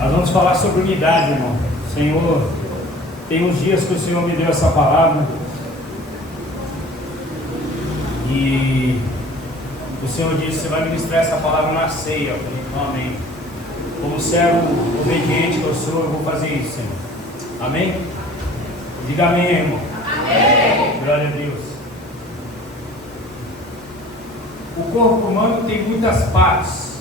Nós vamos falar sobre unidade, irmão. Senhor, tem uns dias que o Senhor me deu essa palavra e o Senhor disse: você vai ministrar essa palavra na ceia. Eu falei: não, amém. Como servo obediente que eu sou, eu vou fazer isso, Senhor. Amém? Diga amém, irmão. Amém. Glória a Deus. O corpo humano tem muitas partes,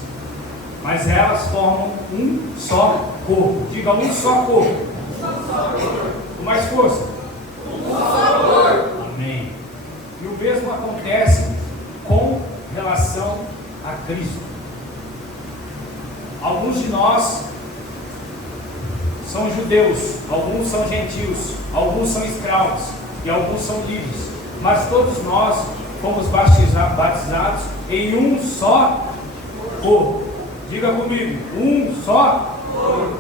mas elas formam um só corpo. Diga: um só corpo. Com mais força. Um só corpo. Amém. E o mesmo acontece com relação a Cristo. Alguns de nós são judeus, alguns são gentios, alguns são escravos e alguns são livres, mas todos nós fomos batizados em um só corpo. Diga comigo: um só corpo.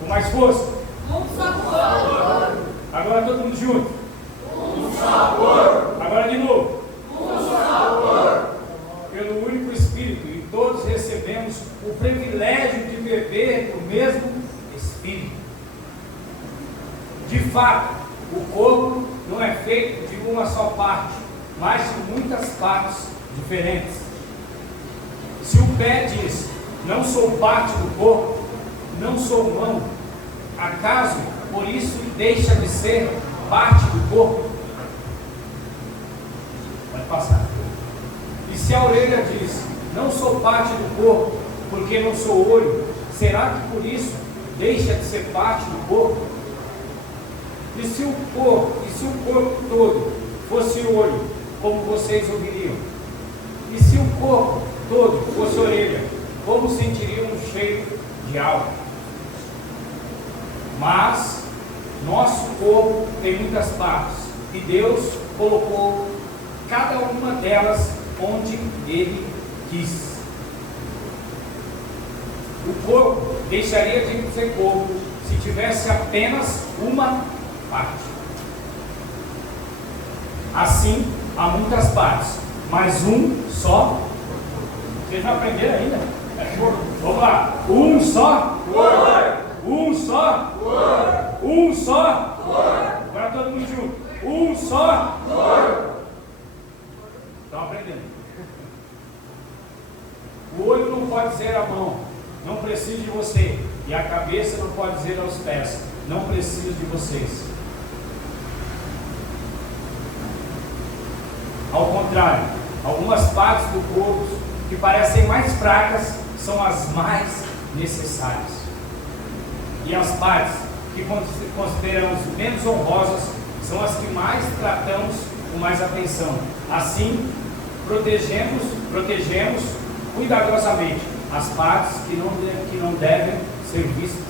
Com mais força. Um só corpo. Agora todo mundo junto. Um só corpo. Agora de novo. Um só corpo. Pelo único Espírito, e todos recebemos o privilégio de beber do mesmo Espírito. De fato, o corpo não é feito de uma só parte, mas de muitas partes diferentes. Se o pé diz: não sou parte do corpo, não sou mão, acaso por isso deixa de ser parte do corpo? Pode passar. E se a orelha diz: não sou parte do corpo, porque não sou olho, será que por isso deixa de ser parte do corpo? E se o corpo todo fosse olho, como vocês ouviriam? E se o corpo todo fosse orelha, como sentiriam um cheiro de algo? Mas nosso corpo tem muitas partes, e Deus colocou cada uma delas onde Ele quis. O corpo deixaria de ser corpo se tivesse apenas uma parte. Assim, há muitas partes, mas um só. Vocês não aprenderam ainda? Vamos lá. Um só corpo. Um só corpo. Um só corpo. Agora todo mundo junto. Um só corpo. Estão aprendendo? O olho não pode dizer à mão: não preciso de você. E a cabeça não pode dizer aos pés: não preciso de vocês. Ao contrário, algumas partes do corpo que parecem mais fracas são as mais necessárias. E as partes que consideramos menos honrosas são as que mais tratamos com mais atenção. Assim, protegemos cuidadosamente as partes que não devem ser vistas,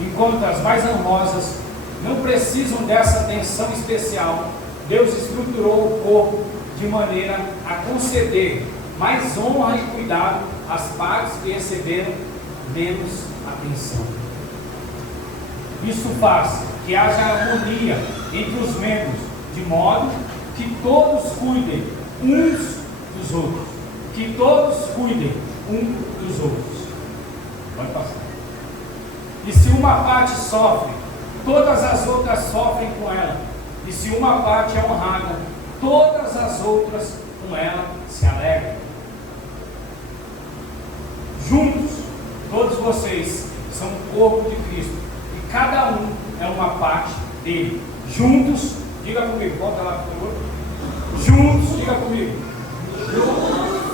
enquanto as mais honrosas não precisam dessa atenção especial. Deus estruturou o corpo de maneira a conceder mais honra e cuidado às partes que receberam menos atenção. Isso faz que haja harmonia entre os membros, de modo que todos cuidem uns dos outros. Que todos cuidem dos outros. Pode passar. E se uma parte sofre, todas as outras sofrem com ela. E se uma parte é honrada, todas as outras com ela se alegram. Juntos, todos vocês são o corpo de Cristo, e cada um é uma parte dele. Juntos, diga comigo, volta lá por favor. Juntos, diga comigo. Juntos,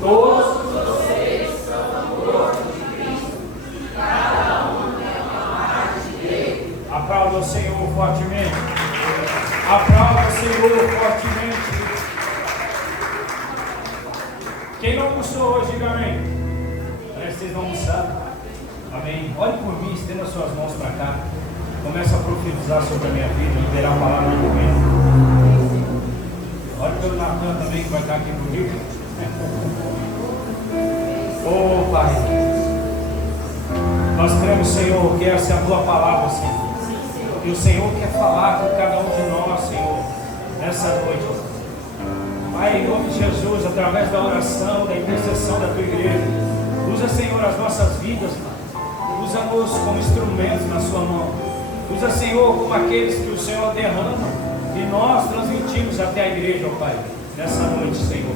todos vocês são o corpo de Cristo, e cada um é uma parte dele. Aplauda o Senhor fortemente. Aplauda o Senhor fortemente. Quem não almoçou hoje, diga amém. Parece que vocês vão almoçar. Amém. Olhe por mim, estenda suas mãos para cá. Começa a profetizar sobre a minha vida, liberar a palavra do momento. Olhe pelo Natan também, que vai estar aqui comigo. Oh, Pai, nós cremos, Senhor, que essa é a Tua palavra, Senhor. E o Senhor quer falar com cada um de nós, Senhor, nessa noite. Pai, em nome de Jesus, através da oração, da intercessão da Tua igreja, o Usa, Senhor, as nossas vidas, Pai. Usa-nos como instrumentos na sua mão. Usa, Senhor, como aqueles que o Senhor derrama e nós transmitimos até a igreja, ó Pai, nessa noite, Senhor.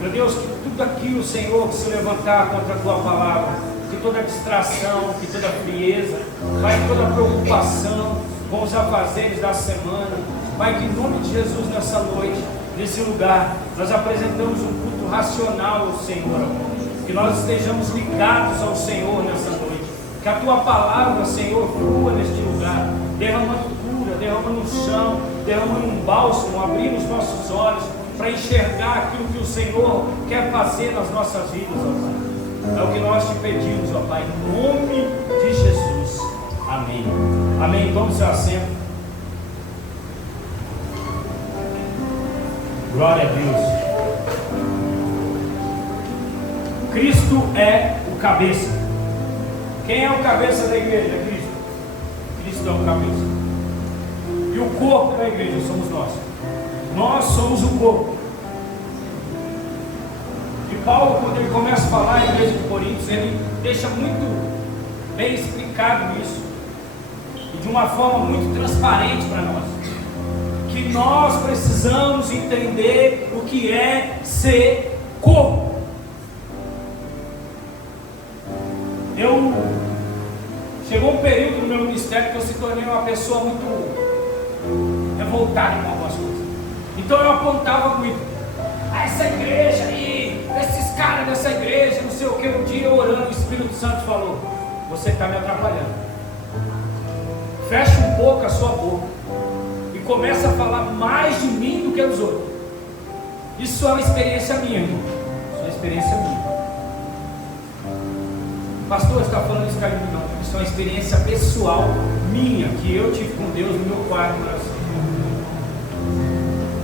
Meu Deus, que tudo aquilo, Senhor, que se levantar contra a Tua palavra, que toda distração, que toda frieza, Pai, que toda preocupação com os afazeres da semana, Pai, que em nome de Jesus nessa noite, nesse lugar, nós apresentamos um culto racional ao Senhor, amor. Que nós estejamos ligados ao Senhor nessa noite. Que a Tua palavra, Senhor, flua neste lugar, derramando cura, derramando um chão, derramando um bálsamo, abrindo os nossos olhos para enxergar aquilo que o Senhor quer fazer nas nossas vidas, ó Pai. É o que nós te pedimos, ó Pai, em nome de Jesus. Amém. Amém. Vamos ser assento. Glória a Deus. Cristo é o cabeça. Quem é o cabeça da igreja? Cristo. Cristo é o cabeça. E o corpo da igreja somos nós. Nós somos o corpo. E Paulo, quando ele começa a falar à igreja de Coríntios, ele deixa muito bem explicado isso. E de uma forma muito transparente para nós. Que nós precisamos entender o que é ser corpo. Chegou um período no meu ministério que eu se tornei uma pessoa muito revoltada com algumas coisas. Então eu apontava muito: essa igreja aí, esses caras dessa igreja, não sei o que. Um dia orando, o Espírito Santo falou: você está me atrapalhando. Fecha um pouco a sua boca e começa a falar mais de mim do que dos outros. Isso é uma experiência minha, irmão. Isso é uma experiência minha. Pastor, você está falando isso, carinho? Não, isso é uma experiência pessoal minha, que eu tive com Deus no meu quarto de oração.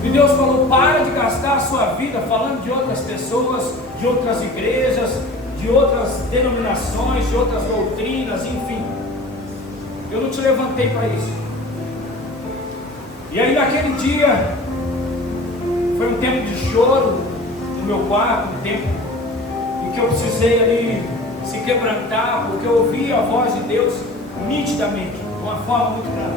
E Deus falou: para de gastar a sua vida falando de outras pessoas, de outras igrejas, de outras denominações, de outras doutrinas, enfim. Eu não te levantei para isso. E aí naquele dia, foi um tempo de choro no meu quarto, um tempo em que eu precisei ali se quebrantar, porque eu ouvi a voz de Deus nitidamente, de uma forma muito clara.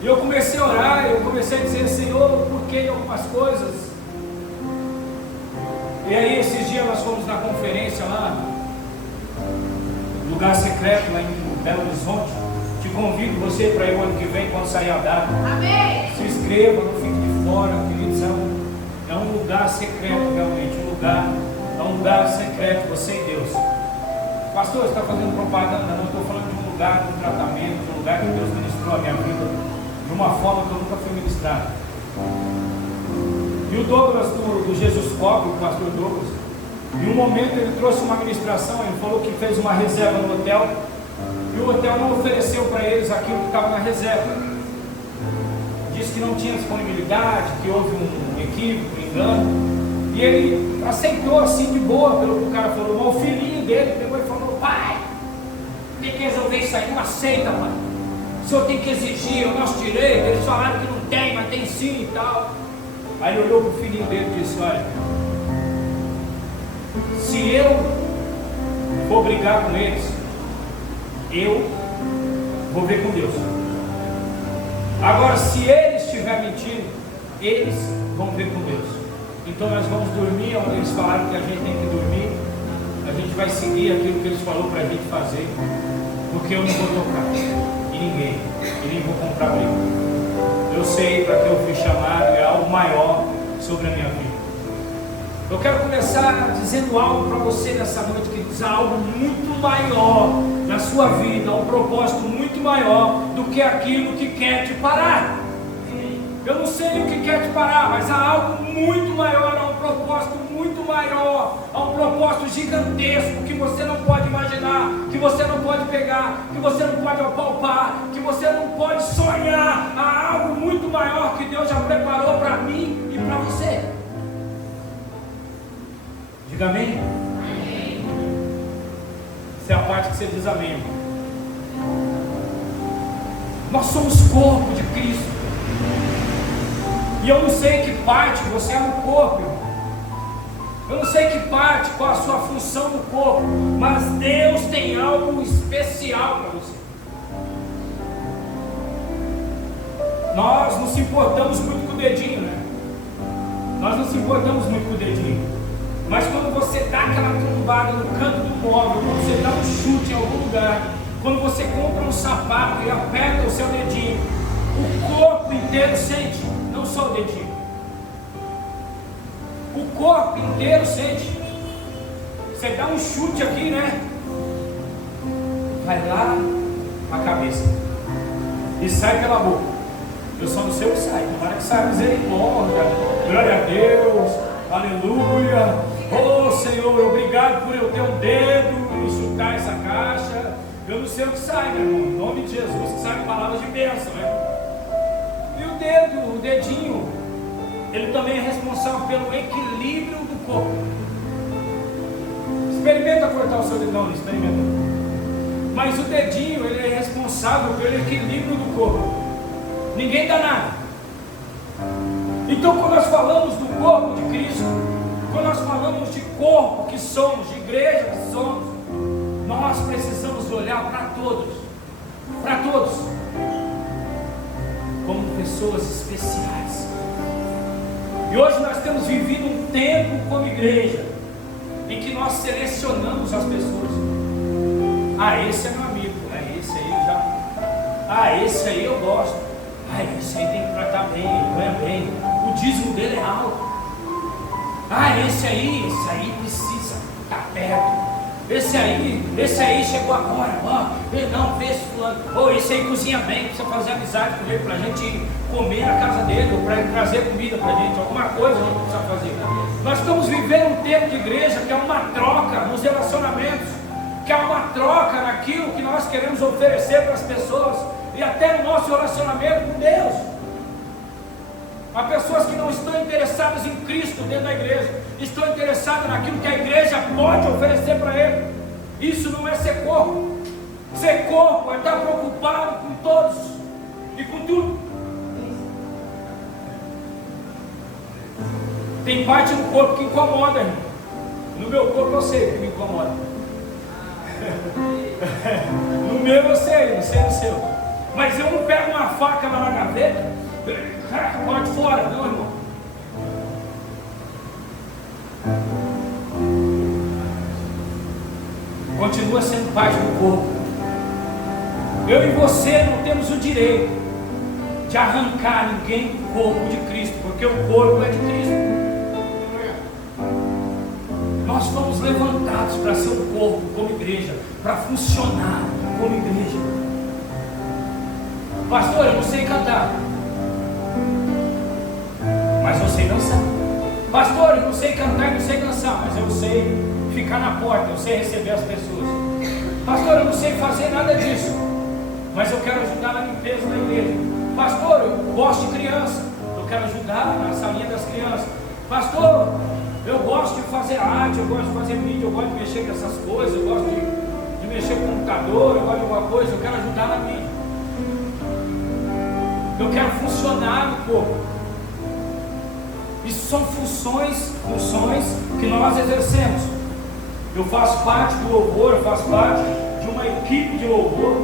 E eu comecei a orar, eu comecei a dizer: Senhor, por que algumas coisas? E aí esses dias nós fomos na conferência lá, lugar secreto lá em Belo Horizonte. Te convido você para ir o ano que vem, quando sair a data. Amém. Se inscreva, não fique de fora, queridos. É um lugar secreto realmente, é um lugar secreto, você e Deus. Pastor, você está fazendo propaganda? Não, estou falando de um lugar, de um tratamento, de um lugar que Deus ministrou a minha vida de uma forma que eu nunca fui ministrado. E o Douglas do Jesus Cobre, o pastor Douglas, em um momento ele trouxe uma ministração, ele falou que fez uma reserva no hotel, e o hotel não ofereceu para eles aquilo que estava na reserva. Disse que não tinha disponibilidade, que houve um equívoco, um engano. E ele aceitou assim de boa, pelo que o cara falou. Mas o filhinho dele pegou e falou: pai, tem que resolver isso aí, não aceita, pai. O senhor tem que exigir o nosso direito. Eles falaram que não tem, mas tem sim e tal. Aí ele olhou para o filhinho dele e disse: olha, se eu for brigar com eles, eu vou ver com Deus. Agora, se eles estiverem mentindo, eles vão ver com Deus. Então nós vamos dormir onde eles falaram que a gente tem que dormir. A gente vai seguir aquilo que eles falaram para a gente fazer, porque eu não vou tocar e ninguém, e nem vou comprar briga. Eu sei para que eu fui chamado, é algo maior sobre a minha vida. Eu quero começar dizendo algo para você nessa noite, que diz algo muito maior na sua vida, um propósito muito maior do que aquilo que quer te parar. Eu não sei o que quer te parar, mas há algo muito maior, há um propósito muito maior, há um propósito gigantesco que você não pode imaginar, que você não pode pegar, que você não pode apalpar, que você não pode sonhar. Há algo muito maior que Deus já preparou para mim e para você. Diga amém. Amém. Essa é a parte que você diz amém. Nós somos corpo de Cristo. E eu não sei que parte você é no corpo, irmão. Eu não sei que parte, qual a sua função no corpo, mas Deus tem algo especial para você. Nós não se importamos muito com o dedinho, né? Nós não se importamos muito com o dedinho. Mas quando você dá aquela trombada no canto do móvel, quando você dá um chute em algum lugar, quando você compra um sapato e aperta o seu dedinho, o corpo inteiro sente, não só o dedinho. O corpo inteiro sente. Você dá um chute aqui, né? Vai lá a cabeça e sai pela boca. Eu só não sei o que sai. Tomara que saia misericórdia, glória a Deus, aleluia. Oh Senhor, obrigado por eu ter um dedo e chutar essa caixa. Eu não sei o que sai, meu irmão, em nome de Jesus, que sai palavras de bênção, né? E o dedo, o dedinho, ele também é responsável pelo equilíbrio do corpo. Experimenta cortar o seu dedão, experimenta. Mas o dedinho, ele é responsável pelo equilíbrio do corpo. Ninguém dá nada. Então, quando nós falamos do corpo de Cristo, quando nós falamos de corpo que somos, de igreja que somos, nós precisamos olhar para todos, como pessoas especiais. E hoje nós temos vivido um tempo como igreja, em que nós selecionamos as pessoas. Ah, esse é meu amigo, esse aí eu já. Esse aí eu gosto. Esse aí tem que tratar bem, ganha bem. O dízimo dele é alto. Esse aí precisa estar perto. Esse aí chegou agora, ele não fez fulano. Esse aí cozinha bem, precisa fazer amizade com ele, para a gente comer na casa dele, ou para ele trazer comida para a gente, alguma coisa a gente precisa fazer. Nós estamos vivendo um tempo de igreja que é uma troca nos relacionamentos, que é uma troca naquilo que nós queremos oferecer para as pessoas, e até no nosso relacionamento com Deus. Há pessoas que não estão interessadas em Cristo dentro da igreja, estão interessadas naquilo que a igreja pode oferecer para ele. Isso não é ser corpo. Ser corpo é estar preocupado com todos e com tudo. Tem parte do corpo que incomoda, irmão. No meu corpo eu sei que me incomoda. No meu eu sei, não sei no seu. Mas eu não pego uma faca lá na gaveta, pode fora, não, irmão. Continua sendo parte do corpo. Eu e você não temos o direito de arrancar ninguém do corpo de Cristo, porque o corpo é de Cristo. Nós fomos levantados para ser um corpo como igreja, para funcionar como igreja. Pastor, eu não sei cantar, mas eu sei dançar. Pastor, eu não sei cantar e não sei dançar, mas eu sei ficar na porta, eu sei receber as pessoas. Pastor, eu não sei fazer nada disso, mas eu quero ajudar na limpeza da igreja. Pastor, eu gosto de criança, eu quero ajudar na salinha das crianças. Pastor, eu gosto de fazer arte, eu gosto de fazer mídia, eu gosto de mexer com essas coisas, eu gosto de mexer com o computador, eu gosto de alguma coisa, eu quero ajudar na mídia. Eu quero funcionar no corpo. Isso são funções que nós exercemos. Eu faço parte do louvor, eu faço parte de uma equipe de louvor,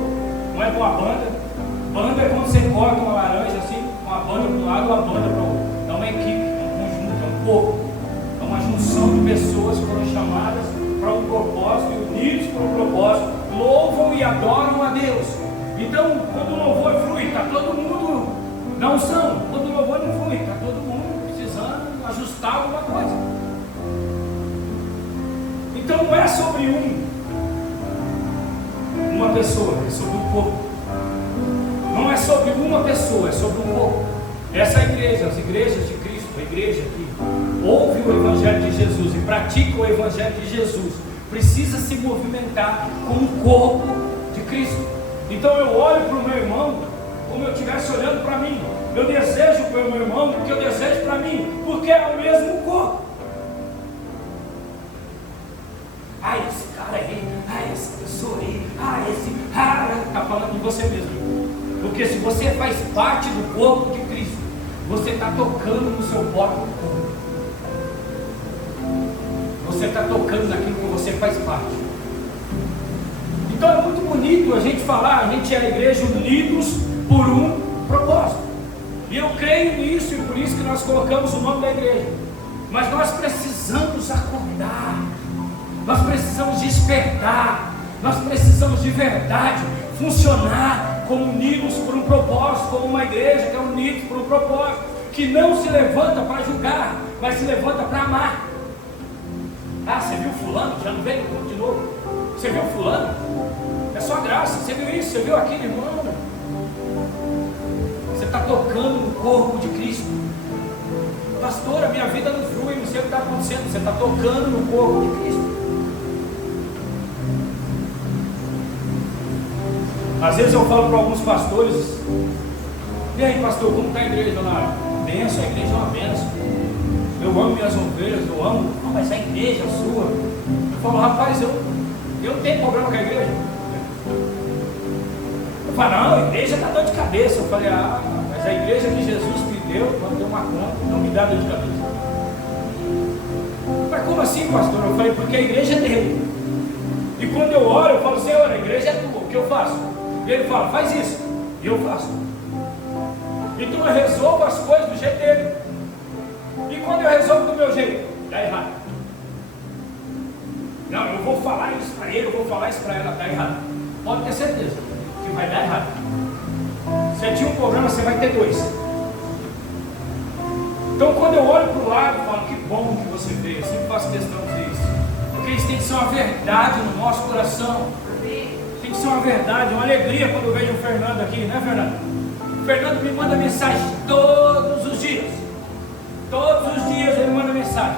não é de uma banda. Banda é quando você corta uma laranja assim, uma banda para um lado, uma banda para o outro. É uma equipe, é um conjunto, é um corpo. É uma junção de pessoas que foram chamadas para um propósito, e unidos por um propósito, louvam e adoram a Deus. Então, quando o louvor flui, está todo mundo na unção. Quando o louvor não flui, está todo mundo precisando ajustar alguma coisa. Então não é sobre uma pessoa, é sobre um corpo. Não é sobre uma pessoa, é sobre um corpo. Essa igreja, as igrejas de Cristo, a igreja que ouve o Evangelho de Jesus e pratica o Evangelho de Jesus, precisa se movimentar como um corpo de Cristo. Então eu olho para o meu irmão como eu estivesse olhando para mim. Eu desejo para o meu irmão o que eu desejo para mim, porque é o mesmo corpo. Esse cara aí, essa pessoa aí, está falando de você mesmo. Porque se você faz parte do corpo de Cristo, você está tocando no seu próprio corpo. você está tocando naquilo que você faz parte. Então é muito bonito a gente falar, a gente é a igreja unidos por um propósito. E eu creio nisso, e por isso que nós colocamos o nome da igreja. Mas nós precisamos acordar, nós precisamos despertar, nós precisamos de verdade funcionar como unidos por um propósito, como uma igreja que é unida por um propósito, que não se levanta para julgar, mas se levanta para amar. Ah, você viu fulano? Já não veio de novo. Você viu fulano? É só graça. Você viu isso? Você viu aquilo, irmão? Você está tocando no corpo de Cristo. Pastor, a minha vida não flui, não sei o que está acontecendo. Você está tocando no corpo de Cristo. Às vezes eu falo para alguns pastores: e aí, pastor, como está a igreja? Benção, a igreja é uma benção. Eu amo minhas ovelhas, eu amo. Não, mas a igreja é sua. Eu falo: rapaz, eu não tenho problema com a igreja. Eu falo: não, a igreja está dor de cabeça. Eu falei: mas a igreja que Jesus me deu, quando deu uma conta, não me dá dor de cabeça. Mas como assim, pastor? Eu falei: porque a igreja é dele. E quando eu oro, eu falo: Senhor, a igreja é tua, o que eu faço? E ele fala: faz isso. E eu faço. Então eu resolvo as coisas do jeito dele. E quando eu resolvo do meu jeito, dá errado. Não, eu vou falar isso para ele, eu vou falar isso para ela, dá errado. Pode ter certeza que vai dar errado. Se tinha um problema, você vai ter dois. Então quando eu olho para o lado, eu falo: que bom que você veio. Eu sempre faço questão de dizer isso. Porque isso tem que ser uma verdade no nosso coração. Tem que ser uma verdade, uma alegria quando eu vejo o Fernando aqui, né, Fernando? O Fernando me manda mensagem todos os dias. Todos os dias ele manda mensagem.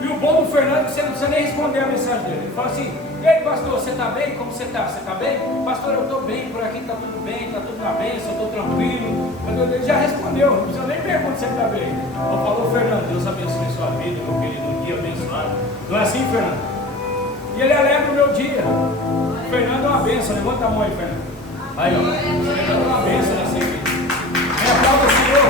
E o bom do Fernando é que você não precisa nem responder a mensagem dele. Ele fala assim: e aí, pastor, você está bem? Como você está? Você está bem? Pastor, eu estou bem, por aqui está tudo bem, está tudo na bênção, eu estou tranquilo. Ele já respondeu, não precisa nem perguntar se ele está bem. Eu falo: Fernando, Deus abençoe sua vida, meu querido, um dia abençoado. Não é assim, Fernando? E ele alegra o meu dia. O Fernando é uma bênção, levanta a mão aí, Fernando. Aí, ó, o Fernando é uma bênção nessa igreja. Me aplauda o Senhor.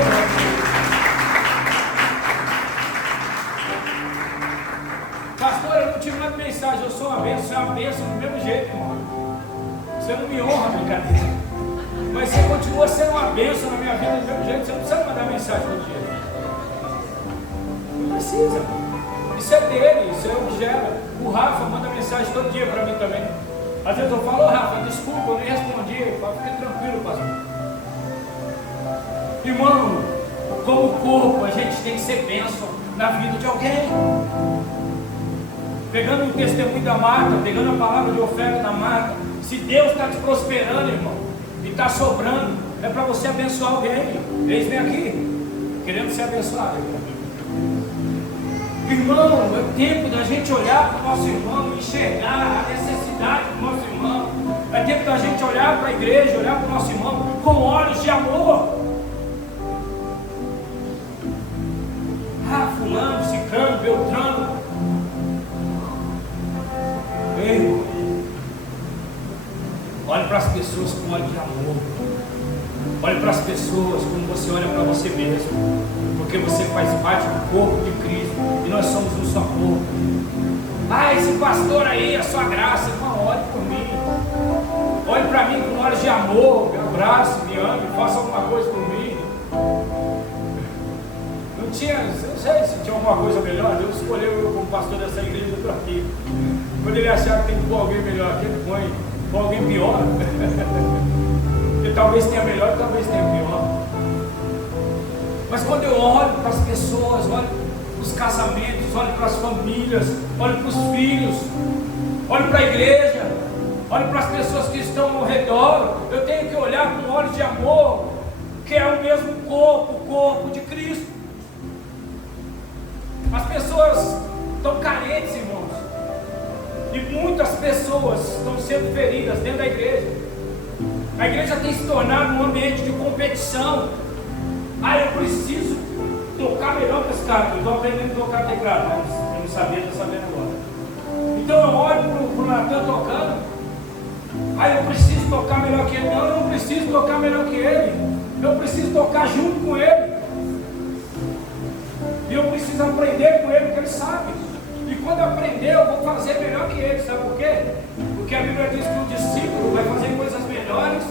Pastor, eu não te mando mensagem, eu sou uma bênção, você é uma bênção do mesmo jeito, irmão. Você não me honra, brincadeira. Mas você continua sendo uma bênção na minha vida do mesmo jeito, você não precisa mandar mensagem todo dia. Não precisa. Isso é dele, isso é o que gera. O Rafa manda mensagem todo dia para mim também. Às vezes eu falo: Rafa, desculpa, eu nem respondi. Ele fala: fique tranquilo, pastor. Irmão, como corpo, a gente tem que ser bênção na vida de alguém. Pegando o testemunho da Marta, pegando a palavra de oferta da Marta. Se Deus está te prosperando, irmão, e está sobrando, é para você abençoar alguém. Eles vêm aqui querendo ser abençoado. Irmão, é tempo da gente olhar para o nosso irmão e enxergar a necessidade do nosso irmão. É tempo da gente olhar para a igreja, olhar para o nosso irmão com olhos de amor. Fulano, ciclano, beltrano. Ei, irmão, olhe para as pessoas com olhos de amor. Olhe para as pessoas como você olha para você mesmo. Porque você faz parte do corpo de Cristo. E nós somos um só corpo. Esse pastor aí, a sua graça. Irmão, olhe por mim. Olhe para mim com olhos de amor. Me abrace, me ame, faça alguma coisa por mim. Não sei se tinha alguma coisa melhor. Deus escolheu eu como pastor dessa igreja e eu estou aqui. Quando ele achar que tem que pôr alguém melhor aqui, ele põe alguém pior. Porque talvez tenha melhor, talvez tenha pior. Mas quando eu olho para as pessoas, olho para os casamentos, olho para as famílias, olho para os filhos, olho para a igreja, olho para as pessoas que estão ao redor, eu tenho que olhar com olhos de amor, que é o mesmo corpo, o corpo de Cristo. As pessoas estão carentes, irmãos, e muitas pessoas estão sendo feridas dentro da igreja. A igreja tem se tornado um ambiente de competição. Eu preciso tocar melhor que esse cara. Eu estou aprendendo a tocar teclado, mas eu não sabia, estou sabendo agora. Então eu olho para o Natan tocando. Eu preciso tocar melhor que ele. Não, eu não preciso tocar melhor que ele. Eu preciso tocar junto com ele. E eu preciso aprender com ele o que ele sabe. E quando eu aprender, eu vou fazer melhor que ele. Sabe por quê? Porque a Bíblia diz que o discípulo vai fazer coisas melhores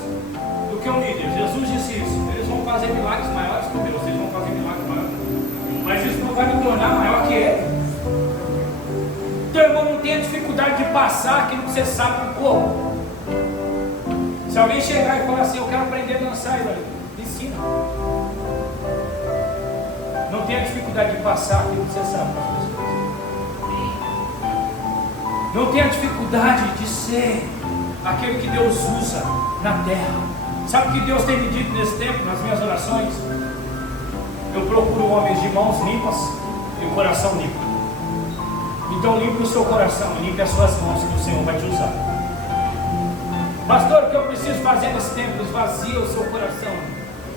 do que o líder. Jesus disse isso. Eles vão fazer milagres maiores que o meu. Vocês vão fazer milagres maiores. Mas isso não vai me tornar maior que ele. Então, irmão, não tenha dificuldade de passar aquilo que você sabe do corpo. Se alguém chegar e falar assim, eu quero aprender a dançar, ensina. Não tenha dificuldade de passar aquilo que você sabe para as pessoas. Não tenha dificuldade de ser aquele que Deus usa na terra. Sabe o que Deus tem me dito nesse tempo, nas minhas orações? Eu procuro homens de mãos limpas e o coração limpo. Então limpe o seu coração, limpe as suas mãos, que o Senhor vai te usar. Pastor, o que eu preciso fazer nesse tempo? Esvazia o seu coração.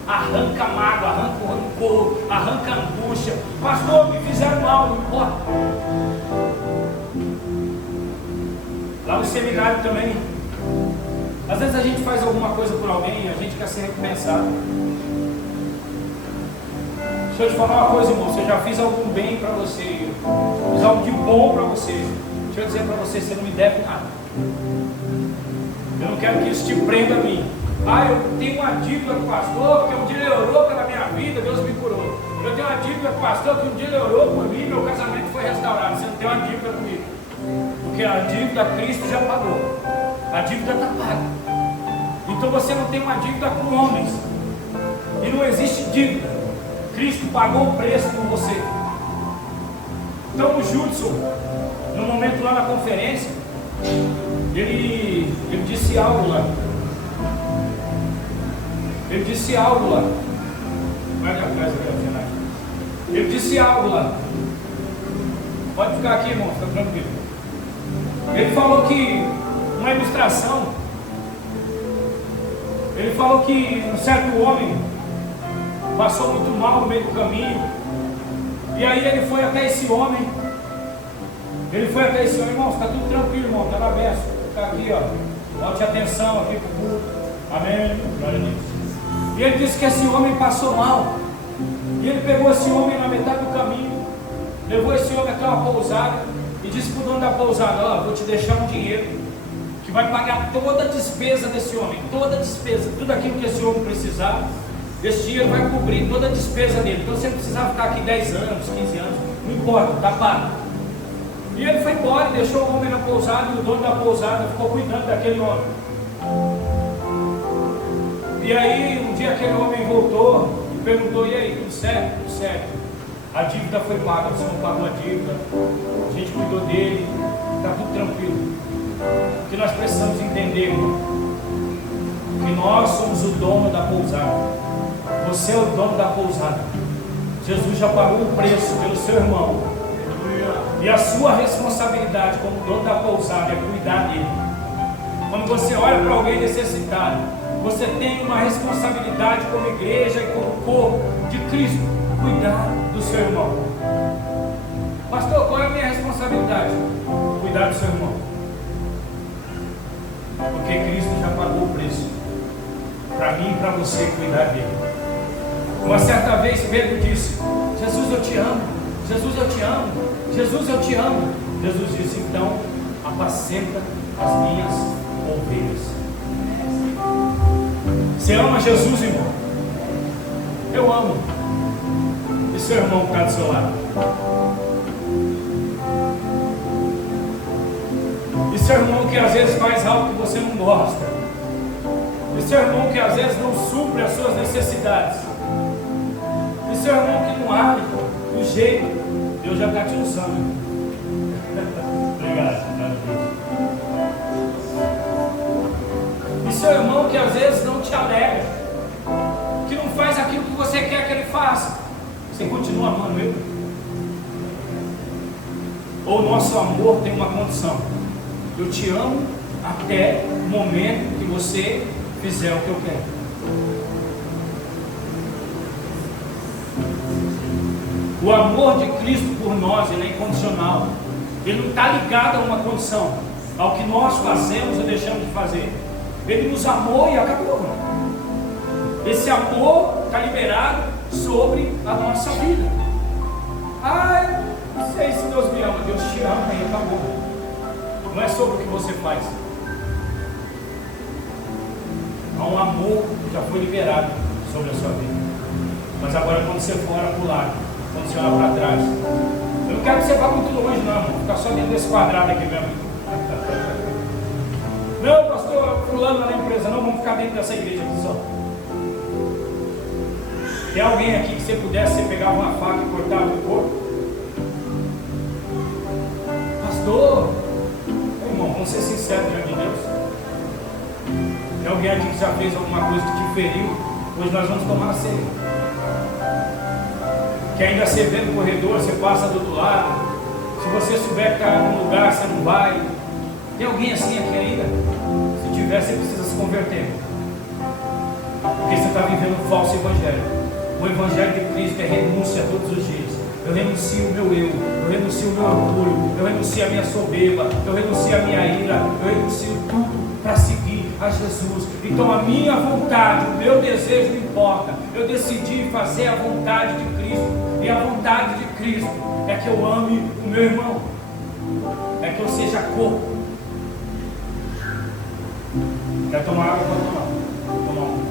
Arranca a mágoa, arranca o rancor, arranca a angústia. Pastor, me fizeram mal, não importa. Lá no seminário também, às vezes a gente faz alguma coisa por alguém e a gente quer ser recompensado. Deixa eu te falar uma coisa, irmão. Se eu já fiz algum bem para você, fiz algo de bom para você, deixa eu dizer para você, você não me deve nada. Eu não quero que isso te prenda a mim. Eu tenho uma dívida com o pastor, porque um dia ele orou pela minha vida, Deus me curou. Eu tenho uma dívida com o pastor, que um dia ele orou por mim, meu casamento foi restaurado. Você não tem uma dívida comigo, porque a dívida Cristo já pagou. A dívida está paga. Então você não tem uma dívida com homens. E não existe dívida. Cristo pagou o preço por você. Então o Judson, no momento lá na conferência, ele disse algo lá. Ele disse algo lá. Vai de atrás, ele disse algo lá. Pode ficar aqui, irmão, fica tranquilo. Ele falou que uma ilustração. Ele falou que um certo homem passou muito mal no meio do caminho. E aí ele foi até esse homem. Irmão, está tudo tranquilo, irmão, está na benção. Fica aqui, ó. Bote atenção aqui pro culto. Amém. Glória a Deus. E ele disse que esse homem passou mal. E ele pegou esse homem na metade do caminho, levou esse homem até uma pousada e disse para o dono da pousada: vou te deixar um dinheiro que vai pagar toda a despesa desse homem, toda a despesa, tudo aquilo que esse homem precisar. Esse dinheiro vai cobrir toda a despesa dele. Então, se ele precisar ficar aqui 10 anos, 15 anos, não importa, está pago. E ele foi embora e deixou o homem na pousada, e o dono da pousada ficou cuidando daquele homem. E aí, um dia aquele homem voltou e perguntou: e aí, tudo certo? Tudo certo. A dívida foi paga, o senhor pagou a dívida, a gente cuidou dele, está tudo tranquilo. O que nós precisamos entender, irmão, que nós somos o dono da pousada. Você é o dono da pousada. Jesus já pagou o preço pelo seu irmão. E a sua responsabilidade como dono da pousada é cuidar dele. Quando você olha para alguém necessitado, você tem uma responsabilidade como igreja e como corpo de Cristo, cuidar do seu irmão. Pastor, qual é a minha responsabilidade? Cuidar do seu irmão. Porque Cristo já pagou o preço para mim e para você cuidar dele. Uma certa vez Pedro disse: Jesus, eu te amo. Jesus, eu te amo. Jesus, eu te amo. Jesus disse: então, apacenta as minhas ovelhas. Você ama Jesus, irmão? Eu amo. E seu irmão que está do seu lado? E seu irmão que às vezes faz algo que você não gosta? E seu irmão que às vezes não supre as suas necessidades? E seu irmão que não age do jeito? Deus já está te usando. Obrigado. E seu irmão que às vezes não te alegra, que não faz aquilo que você quer que ele faça, você continua amando ele? Ou nosso amor tem uma condição: eu te amo até o momento que você fizer o que eu quero. O amor de Cristo por nós, ele é incondicional. Ele não está ligado a uma condição, ao que nós fazemos ou deixamos de fazer. Ele nos amou e acabou. Esse amor está liberado sobre a nossa vida. Não sei se Deus me ama, Deus te ama e acabou. Não é sobre o que você faz. Há um amor que já foi liberado sobre a sua vida. Mas agora quando você for olhar para o lado, quando você olhar para trás, eu não quero que você vá muito longe não, irmão. Ficar só dentro desse quadrado aqui mesmo. Não, pastor, fulano lá na empresa, não, vamos ficar dentro dessa igreja aqui só. Tem alguém aqui que você pudesse, você pegava uma faca e cortava o corpo? Pastor, irmão, vamos ser sinceros diante de Deus. Tem alguém aqui que já fez alguma coisa que te feriu? Hoje nós vamos tomar a ceia. Que ainda você vê no corredor, você passa do outro lado. Se você souber que está em um lugar, você não vai. Tem alguém assim aqui ainda? Se tiver, você precisa se converter. Porque você está vivendo um falso evangelho. O evangelho de Cristo é renúncia todos os dias. Eu renuncio o meu eu renuncio o meu orgulho, eu renuncio a minha soberba, eu renuncio a minha ira, eu renuncio tudo para seguir a Jesus. Então a minha vontade, o meu desejo não importa. Eu decidi fazer a vontade de Cristo. E a vontade de Cristo é que eu ame o meu irmão, é que eu seja corpo. Quer tomar água? Pode tomar. Tomar um.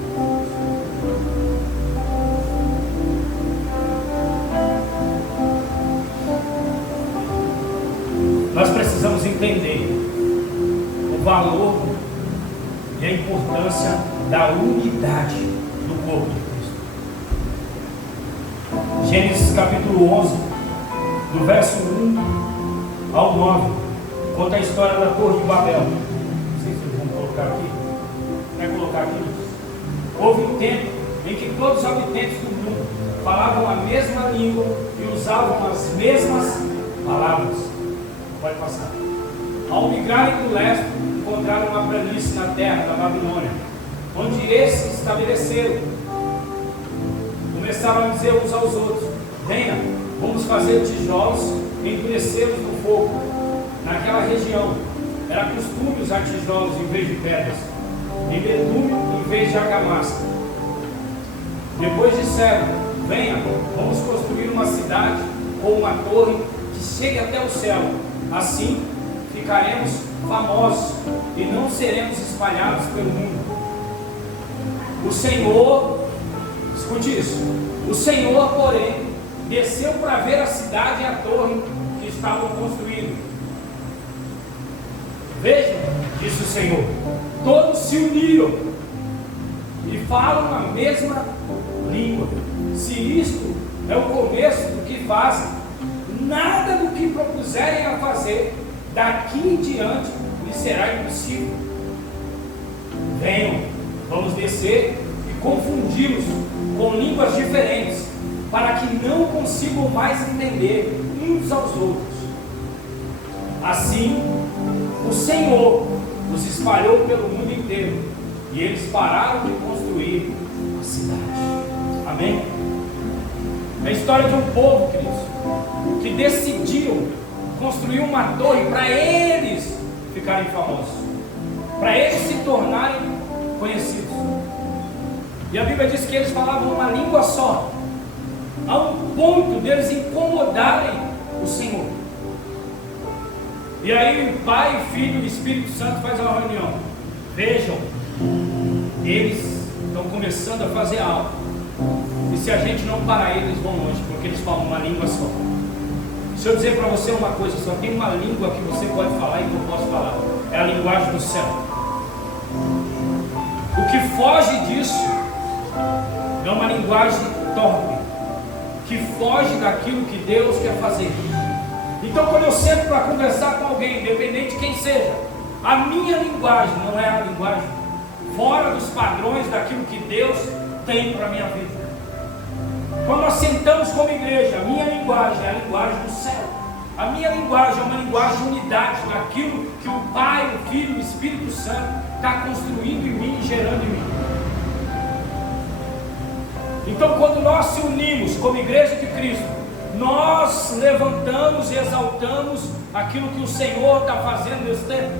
Nós precisamos entender o valor e a importância da unidade do corpo de Cristo. Gênesis capítulo 11, do verso 1 ao 9, conta a história da Torre de Babel. Não sei se vocês vão colocar aqui. Quer colocar aqui? Houve um tempo em que todos os habitantes do mundo falavam a mesma língua e usavam as mesmas palavras. Pode passar. Ao migrarem do leste, encontraram uma planície na terra da Babilônia, onde eles se estabeleceram. Começaram a dizer uns aos outros: venha, vamos fazer tijolos e endurecê-los no fogo. Naquela região era costume usar tijolos em vez de pedras, e betume em vez de argamassa. Depois disseram: venha, vamos construir uma cidade ou uma torre que chegue até o céu. Assim ficaremos famosos e não seremos espalhados pelo mundo. O Senhor, escute isso, o Senhor, porém, desceu para ver a cidade e a torre que estavam construindo. Vejam, disse o Senhor, todos se uniram e falam a mesma língua. Se isto é o começo do que fazem, nada do que propuserem a fazer daqui em diante lhes será impossível. Venham, vamos descer e confundi-los com línguas diferentes, para que não consigam mais entender uns aos outros. Assim, o Senhor os espalhou pelo mundo inteiro, e eles pararam de construir a cidade. Amém? É a história de um povo, queridos, que decidiram construir uma torre para eles ficarem famosos, para eles se tornarem conhecidos. E a Bíblia diz que eles falavam uma língua só, a um ponto deles incomodarem o Senhor. E aí o Pai, Filho e Espírito Santo faz uma reunião. Vejam, eles estão começando a fazer algo, e se a gente não parar eles vão longe, porque eles falam uma língua só. Deixa eu dizer para você uma coisa, só tem uma língua que você pode falar e que eu posso falar, é a linguagem do céu. O que foge disso é uma linguagem torpe, que foge daquilo que Deus quer fazer. Então quando eu sento para conversar com alguém, independente de quem seja, a minha linguagem não é a linguagem fora dos padrões daquilo que Deus tem para a minha vida. Quando nós sentamos como igreja, a minha linguagem é a linguagem do céu. A minha linguagem é uma linguagem de unidade, daquilo que o Pai, o Filho e o Espírito Santo está construindo em mim e gerando em mim. Então quando nós se unimos como igreja de Cristo, nós levantamos e exaltamos aquilo que o Senhor está fazendo nesse tempo.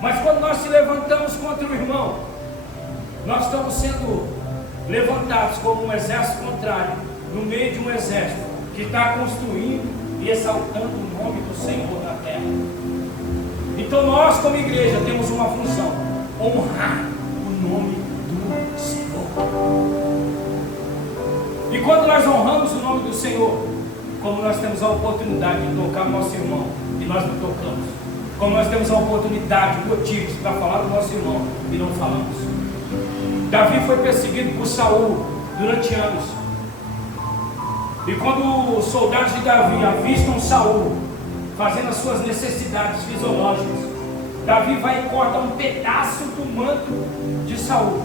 Mas quando nós se levantamos contra o irmão, nós estamos sendo levantados como um exército contrário, no meio de um exército que está construindo e exaltando o nome do Senhor na terra. Então nós como igreja temos uma função: honrar o nome do Senhor. E quando nós honramos o nome do Senhor, como nós temos a oportunidade de tocar o nosso irmão e nós não tocamos, como nós temos a oportunidade, motivos para falar do nosso irmão e não falamos. Davi foi perseguido por Saul durante anos. E quando os soldados de Davi avistam Saul fazendo as suas necessidades fisiológicas, Davi vai e corta um pedaço do manto de Saul.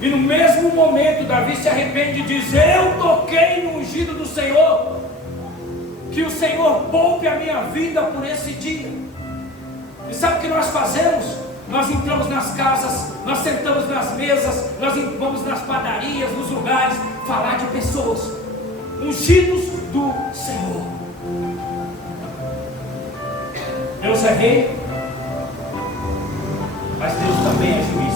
E no mesmo momento Davi se arrepende e diz: eu toquei no ungido do Senhor, que o Senhor poupe a minha vida por esse dia. E sabe o que nós fazemos? Nós entramos nas casas, nós sentamos nas mesas, nós vamos nas padarias, nos lugares, falar de pessoas ungidos do Senhor. Deus é rei, mas Deus também é juiz.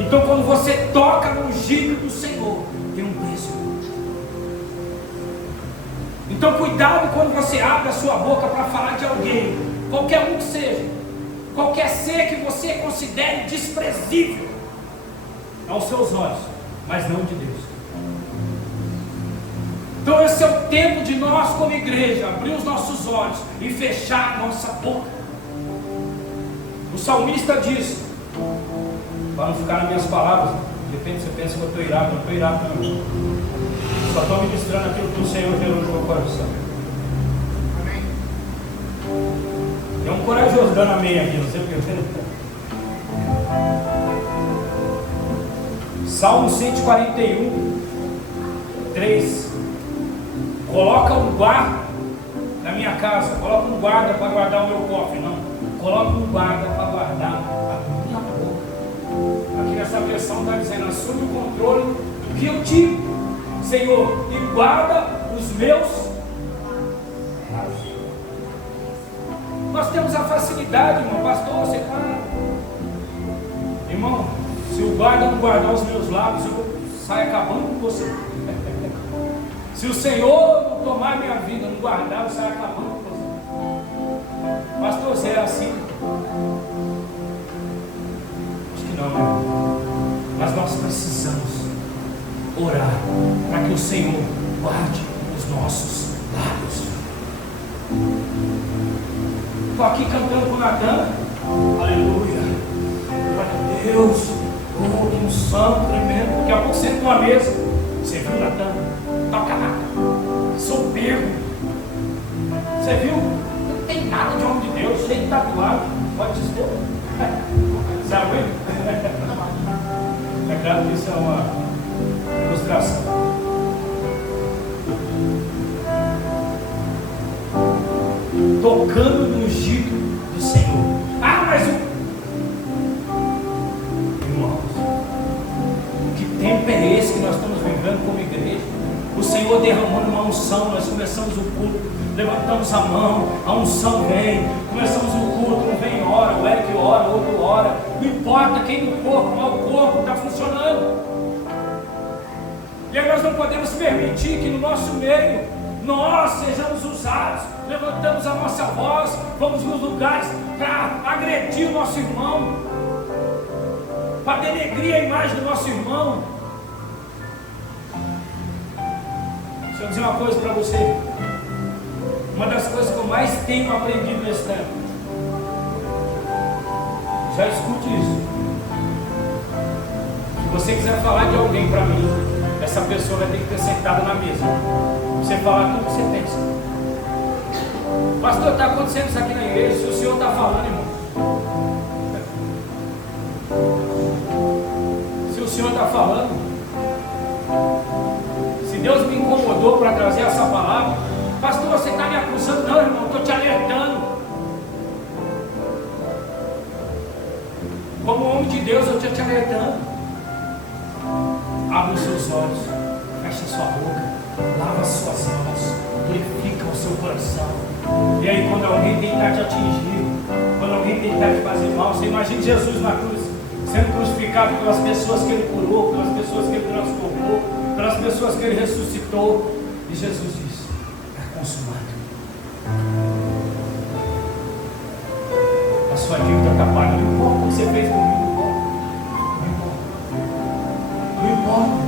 Então quando você toca no ungido do Senhor, tem um preço. Então cuidado quando você abre a sua boca para falar de alguém, qualquer um que seja, qualquer ser que você considere desprezível aos seus olhos, mas não de Deus. Então esse é o tempo de nós como igreja abrir os nossos olhos e fechar a nossa boca. O salmista diz, para não ficar nas minhas palavras, de repente você pensa que eu estou irado, não estou irado não. Só estou ministrando aquilo que o Senhor gerou no meu coração. Tem um corajoso dando amém aqui, não sei o que. Salmo 141, 3. Coloca um guarda na minha casa. Coloca um guarda para guardar o meu cofre. Não. Coloca um guarda para guardar a minha boca. Aqui nessa versão está dizendo: assume o controle do que eu tive, Senhor, e guarda os meus. Nós temos a facilidade, irmão. Pastor, você está... Irmão, se o guarda não guardar os meus lábios, eu saio acabando com você. Se o Senhor não tomar minha vida, não guardar, eu saio acabando com você. Pastor, você é assim? Acho que não, né? Mas nós precisamos orar para que o Senhor guarde os nossos lábios. Estou aqui cantando com o Natan. Aleluia. Glória a Deus. Oh, que unção tremendo. Daqui a pouco você entra numa mesa. Você viu, Natan? Toca nada. Soberbo. Você viu? Não tem nada de homem de Deus. Cheio de tatuagem. Pode dizer. Sabe? É claro que isso é uma ilustração. Tocando no ungido do Senhor. Ah, mas irmãos, que tempo é esse que nós estamos vivendo como igreja? O Senhor derramando uma unção. Nós começamos o culto, levantamos a mão, a unção vem, começamos o culto, um vem ora, o Eric ora, o outro ora, não importa quem no corpo, mas o corpo está funcionando. E aí nós não podemos permitir que no nosso meio nós sejamos usados, levantamos a nossa voz, vamos nos lugares para agredir o nosso irmão, para denegrir a imagem do nosso irmão. Deixa eu dizer uma coisa para você. Uma das coisas que eu mais tenho aprendido nesse tempo, já escute isso. Se você quiser falar de alguém para mim, essa pessoa vai ter que ter sentado na mesa, você falar tudo o que você pensa. Pastor, está acontecendo isso aqui na igreja. Se o Senhor está falando, irmão, se o Senhor está falando, se Deus me incomodou para trazer essa palavra, pastor, você está me acusando? Não, irmão, estou te alertando. Como homem de Deus, eu estou te alertando. Abre os seus olhos, fecha sua boca, lava as suas mãos, purifica o seu coração. E aí quando alguém tentar te atingir, quando alguém tentar te fazer mal, você imagina Jesus na cruz, sendo crucificado pelas pessoas que Ele curou, pelas pessoas que Ele transformou, pelas pessoas que Ele ressuscitou. E E Jesus disse: é consumado. A sua dívida está paga. Não importa o que você fez comigo, não importa.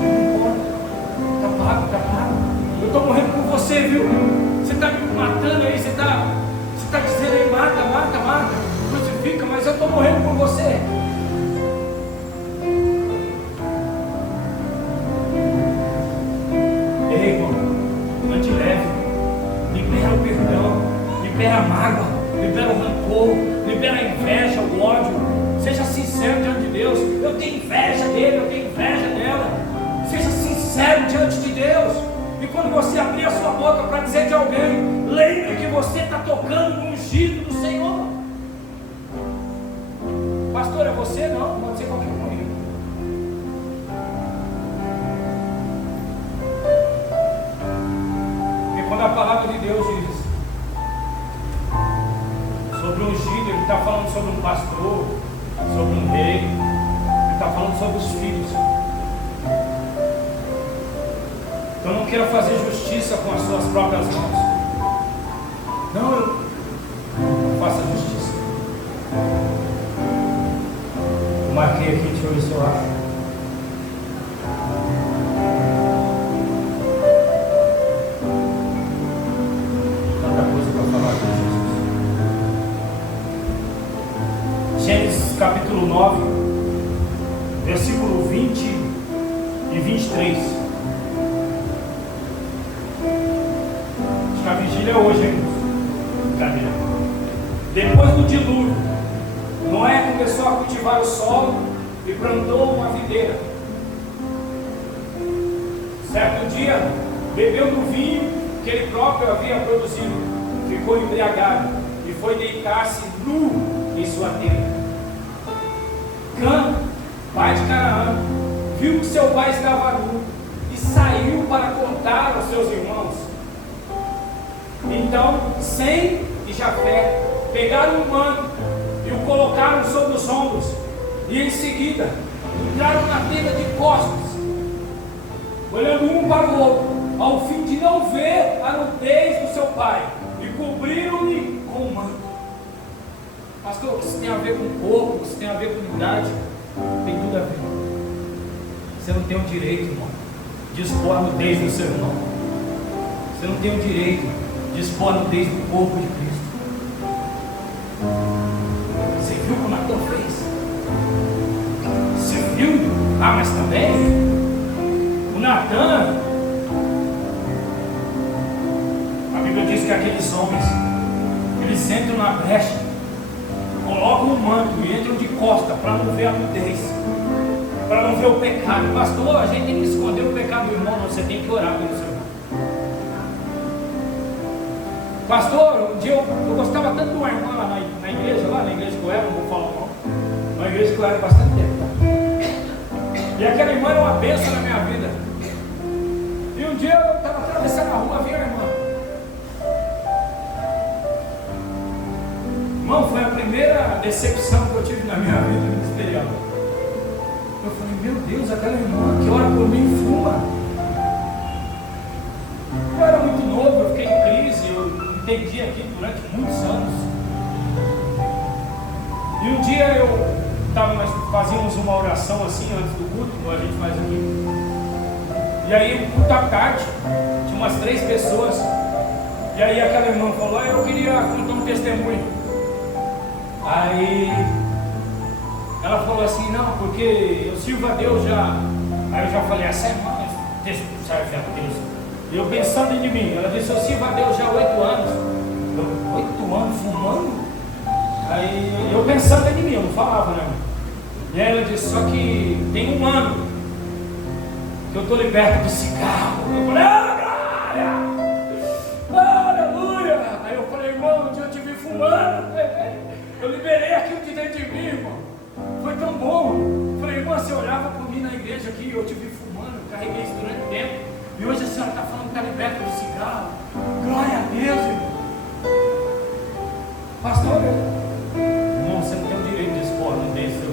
Está pago, está pago. Eu estou morrendo por você, viu? Você está me matando aí, você está dizendo aí, mata, crucifica, mas eu estou morrendo por você. Ei, irmão, ande leve. Libera o perdão, libera a mágoa, libera o rancor, libera a inveja, o ódio. Seja sincero diante de Deus. Eu tenho inveja dele, eu tenho inveja dela. Seja sincero diante de Deus. E quando você abrir a sua boca para dizer de alguém, lembre que você está tocando no ungido do Senhor. Pastor, é você? Não, pode ser qualquer um. E quando a palavra de Deus diz sobre o ungido, ele está falando sobre um pastor, sobre um rei, ele está falando sobre os filhos. Então não queira fazer justiça com as suas próprias mãos. Não, eu faça justiça. Eu marquei aqui, deixa eu ver se eu acho. Tanta coisa para falar com Jesus. Gênesis capítulo 9, versículo 20 e 23. A vigília é hoje, hein? Brincadeira. Depois do dilúvio, Noé começou a cultivar o solo e plantou uma videira. Certo dia, bebeu do vinho que ele próprio havia produzido, ficou embriagado e foi deitar-se nu em sua tenda. Cã, pai de Canaã, viu que seu pai estava nu e saiu para contar aos seus irmãos. Então, Sem e Jafé pegaram um manto e o colocaram sobre os ombros, e em seguida entraram na tenda de costas, olhando um para o outro, ao fim de não ver a nudez do seu pai, e cobriram-lhe com o manto. Pastor, o que isso tem a ver com corpo, o que isso tem a ver com idade? Tem tudo a ver. Você não tem o direito, irmão, de expor a nudez do seu irmão. Você não tem o direito de expor a nudez do corpo de Cristo. Você viu o que o Natan fez? Você viu? Ah, mas também o Natan, a Bíblia diz que aqueles homens, eles entram na brecha, colocam o manto e entram de costa para não ver a nudez, para não ver o pecado. Pastor, a gente tem que esconder o pecado do irmão. Não, você tem que orar pelo seu irmão. Pastor, um dia eu gostava tanto de uma irmã lá na igreja que eu era, não vou falar o nome, uma igreja que eu era há bastante tempo. E aquela irmã era uma bênção na minha vida. E um dia eu estava atravessando a rua, vi a irmã. Irmão, foi a primeira decepção que eu tive na minha vida ministerial. Eu falei, meu Deus, aquela irmã que ora por mim fuma. Eu era muito novo, eu fiquei em crise, eu entendi aqui durante muitos anos. E um dia nós fazíamos uma oração assim antes do culto, como a gente faz aqui. E aí o culto à tarde, tinha umas 3 pessoas. E aí aquela irmã falou, eu queria contar um testemunho. Aí ela falou assim, não, porque eu sirvo a Deus já. Aí eu já falei, essa irmã serve a Deus. E eu pensando em mim, ela disse, eu sirvo a Deus já há 8 anos. 8 anos fumando? Aí eu pensando em mim, eu não falava, né? E aí ela disse, só que tem 1 ano que eu estou liberto do cigarro. Eu falei, aleluia! Aí eu falei, irmão, um dia eu te vi fumando. Eu liberei aquilo de dentro de mim, irmão. Foi tão bom. Eu falei, irmã, você olhava por mim na igreja aqui, eu te vi fumando, eu carreguei isso durante o tempo. E hoje a senhora está falando que está liberta do cigarro. Glória a Deus, irmão. Pastor, irmão, você não tem o direito de expor no desse.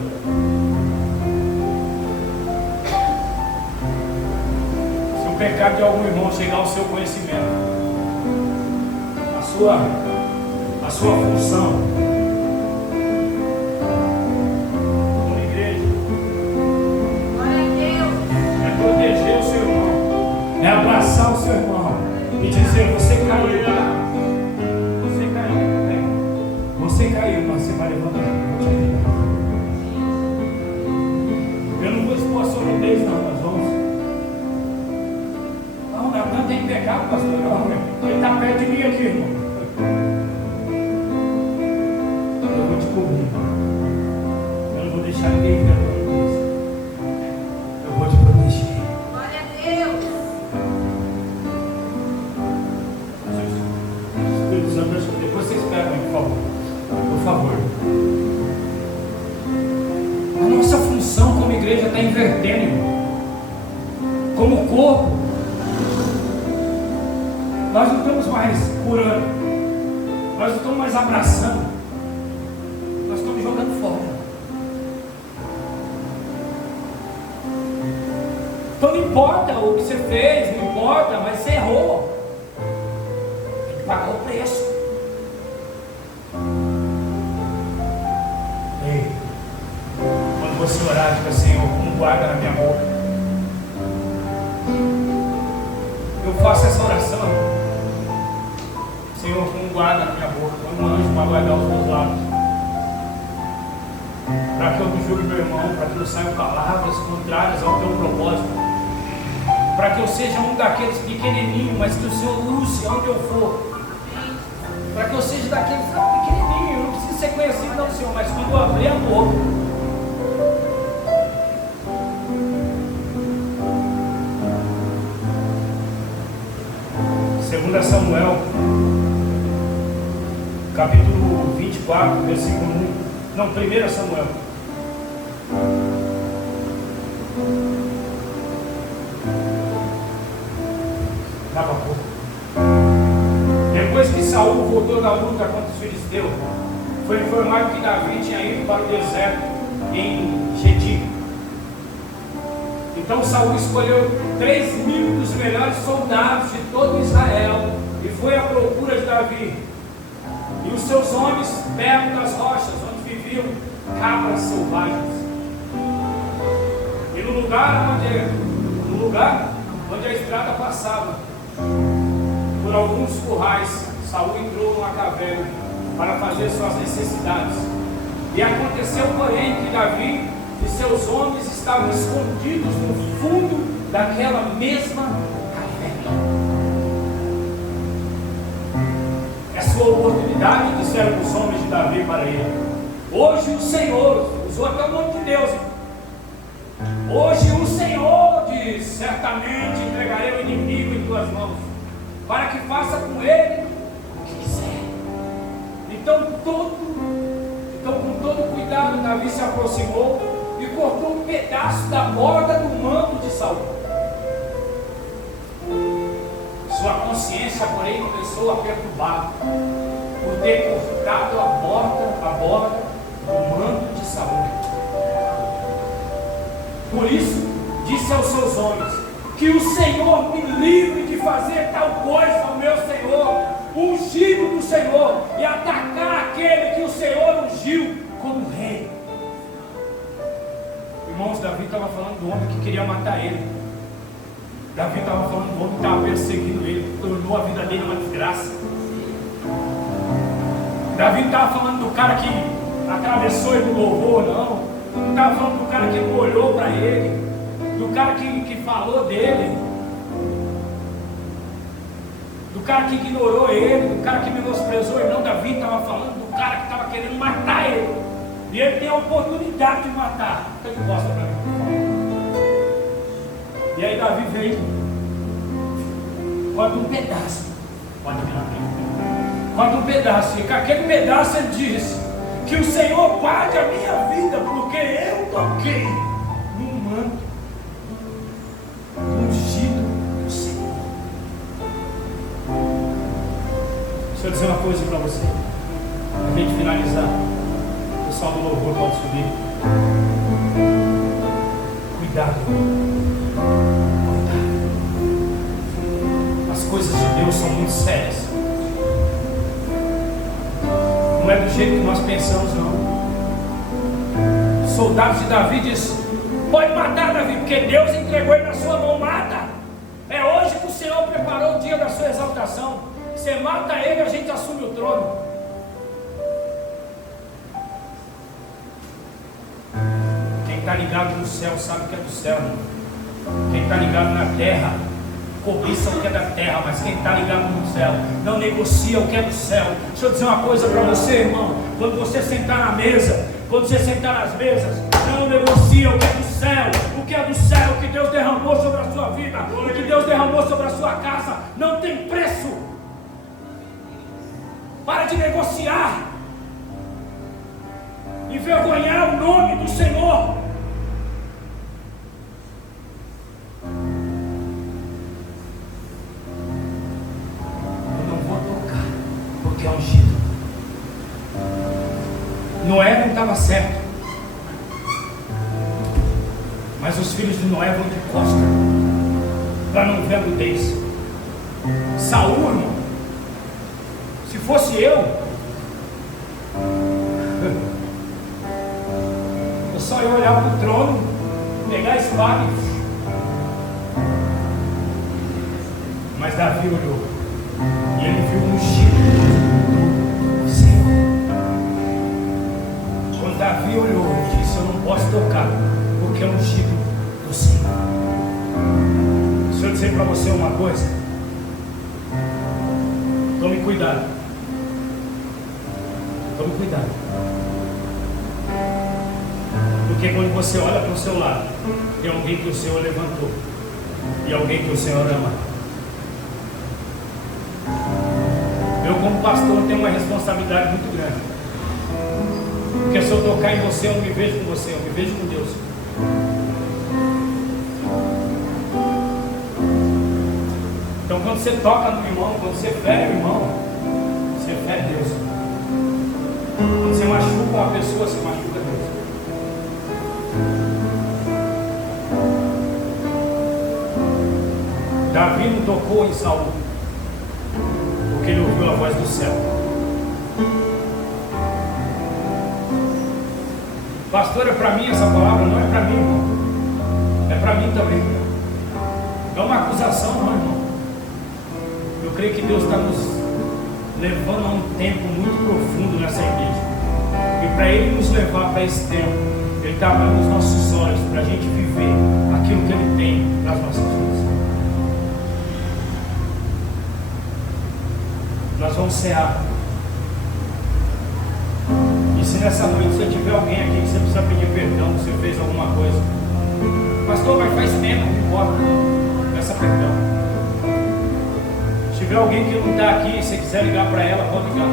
Se o pecado de algum irmão chegar ao seu conhecimento, a sua função como igreja é proteger o seu irmão, é abraçar o seu irmão e dizer: você caiu, você caiu, mas você vai levantar. Eu não vou expor a sua nudez, não, nós vamos. Não tem pecado, pastor, não. Ele está perto de mim aqui, irmão. Eu vou te cobrir. Eu não vou deixar ninguém ver a tua nudez. Eu vou te proteger. Glória a Deus. Espírito Santo, depois vocês pegam, por favor. Por favor. A nossa função como igreja está invertendo, irmão. Como corpo, nós não estamos mais curando, nós não estamos mais abraçando, nós estamos jogando fora. Então não importa o que você fez, não importa, mas você errou, tem que pagar o preço. Ei, quando você orar, diga: Senhor, como guarda na minha boca. Eu faço essa oração: Senhor, como guarda na minha boca, põe um anjo para guardar os meus lábios, para que eu não julgue meu irmão, para que não saiam palavras contrárias ao teu propósito, para que eu seja um daqueles pequenininhos, mas que o Senhor use onde eu for, para que eu seja daqueles pequenininhos. Eu não preciso ser conhecido não, Senhor, mas quando eu abrir a boca, Segunda Samuel, capítulo 24, versículo 1. Não, 1 Samuel. Dava pouco. Depois que Saul voltou da luta contra os filisteus, foi informado que Davi tinha ido para o deserto em Gedi. Então Saul escolheu 3.000 dos melhores soldados de todo Israel e foi à procura de Davi e os seus homens perto das rochas onde viviam cabras selvagens. E no lugar onde a estrada passava, por alguns currais, Saul entrou numa caverna para fazer suas necessidades. E aconteceu, porém, que Davi e seus homens estavam escondidos no fundo daquela mesma caverna. É sua oportunidade, disseram os homens de Davi para ele. Hoje o Senhor, usou até o nome de Deus. Hoje o Senhor diz: certamente entregarei o inimigo em tuas mãos, para que faça com ele o que quiser. Então com todo cuidado, Davi se aproximou e cortou um pedaço da borda do manto de Saul. Sua consciência, porém, começou a perturbar por ter cortado a borda do manto de Saul. Por isso, disse aos seus homens: que o Senhor me livre de fazer tal coisa ao meu Senhor, ungido do Senhor, e atacar aquele que o Senhor ungiu como rei. Irmãos, Davi estava falando do homem que queria matar ele. Davi estava falando do homem que estava perseguindo ele, tornou a vida dele uma desgraça. Davi não estava falando do cara que atravessou ele no louvor, não. Não estava falando do cara que não olhou para ele, do cara que falou dele, do cara que ignorou ele, do cara que menosprezou ele. Não, Davi estava falando do cara que estava querendo matar ele. E ele tem a oportunidade de matar. Então ele mostra para mim, por favor. E aí Davi veio, corta um pedaço, pode virar bem, corta um pedaço, e com aquele pedaço ele diz: que o Senhor guarde a minha vida, porque eu toquei no manto ungido do Senhor. Deixa eu dizer uma coisa para você, para a gente finalizar. O pessoal do louvor pode subir. Cuidado. coisas de Deus são muito sérias. Não é do jeito que nós pensamos, não. Os soldados de Davi dizem: pode matar Davi, porque Deus entregou ele na sua mão, mata. É hoje que o Senhor preparou o dia da sua exaltação. Você mata ele, a gente assume o trono. Quem está ligado no céu sabe o que é do céu, né? Quem está ligado na terra cobiça o que é da terra, mas quem está ligado no céu não negocia o que é do céu. Deixa eu dizer uma coisa para você, irmão. Quando você sentar na mesa, quando você sentar nas mesas, não negocia o que é do céu. O que é do céu, o que Deus derramou sobre a sua vida, o que Deus derramou sobre a sua casa, não tem preço. Para de negociar, envergonhar o nome do Senhor. É ungido. Noé não estava certo, mas os filhos de Noé vão de costa para não ver a nudez. Saúl, irmão, se fosse eu só ia olhar para o trono, pegar a espada, mas Davi olhou e ele viu um ungido. Quando Davi olhou, ele disse: eu não posso tocar, porque é ungido do Senhor. Se eu dizer para você uma coisa, tome cuidado. Tome cuidado. Porque quando você olha para o seu lado, tem alguém que o Senhor levantou e alguém que o Senhor ama. Eu, como pastor, tenho uma responsabilidade muito grande. Porque se eu tocar em você, eu não me vejo com você, eu me vejo com Deus. Então, quando você toca no irmão, quando você fere o irmão, você fere Deus. Quando você machuca uma pessoa, você machuca Deus. Davi não tocou em Saúl, porque ele ouviu a voz do céu. Pastora, para mim essa palavra não é para mim, irmão. É para mim também. É uma acusação, não, irmão. Eu creio que Deus está nos levando a um tempo muito profundo nessa igreja. E para Ele nos levar para esse tempo, Ele está abrindo os nossos olhos para a gente viver aquilo que Ele tem nas nossas vidas. Nós vamos cear. E se nessa noite você tiver alguém aqui que você precisa pedir perdão, você fez alguma coisa, pastor, mas faz tempo, não importa, peça perdão. Se tiver alguém que não está aqui, se você quiser ligar para ela, pode ligar.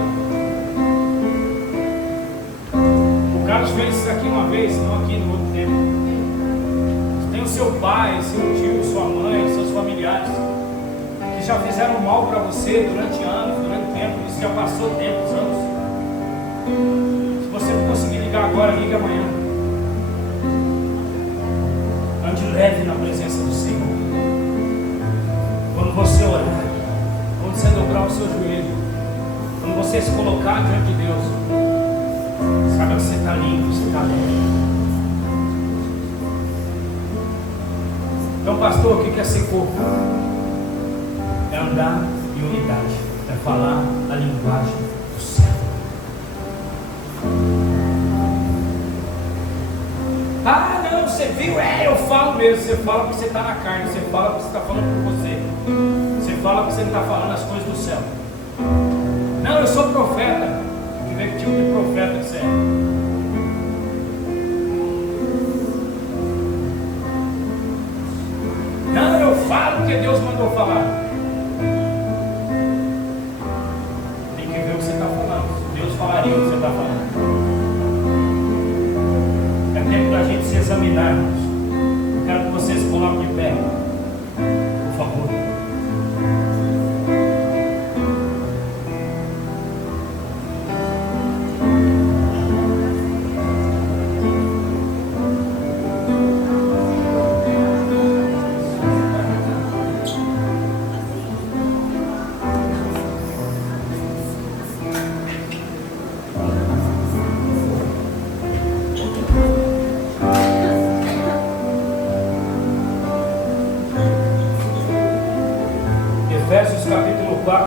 O Carlos fez isso aqui uma vez, não aqui no outro tempo. Tem o seu pai, seu tio, sua mãe, seus familiares que já fizeram mal para você durante anos, durante tempo, isso já passou tempos, anos. Se você não conseguir ligar agora, liga amanhã. Ande leve na presença do Senhor. Quando você orar, quando você dobrar o seu joelho, quando você se colocar diante de Deus, saiba que você está limpo, você está leve. Então, pastor, o que é ser corpo? É andar em unidade, é falar a linguagem do céu. Ah, não, você viu? Eu falo mesmo. Você fala porque você está na carne, você fala porque você está falando por você, você fala porque você não está falando as coisas do céu. Não, eu sou profeta. Que tipo de profeta que você é? Não, eu falo porque Deus mandou falar. Tem que ver o que você está falando. Deus falaria o que você está falando. É tempo da gente se examinar, irmãos. Eu quero que vocês se coloquem de pé, por favor. Efésios capítulo 4.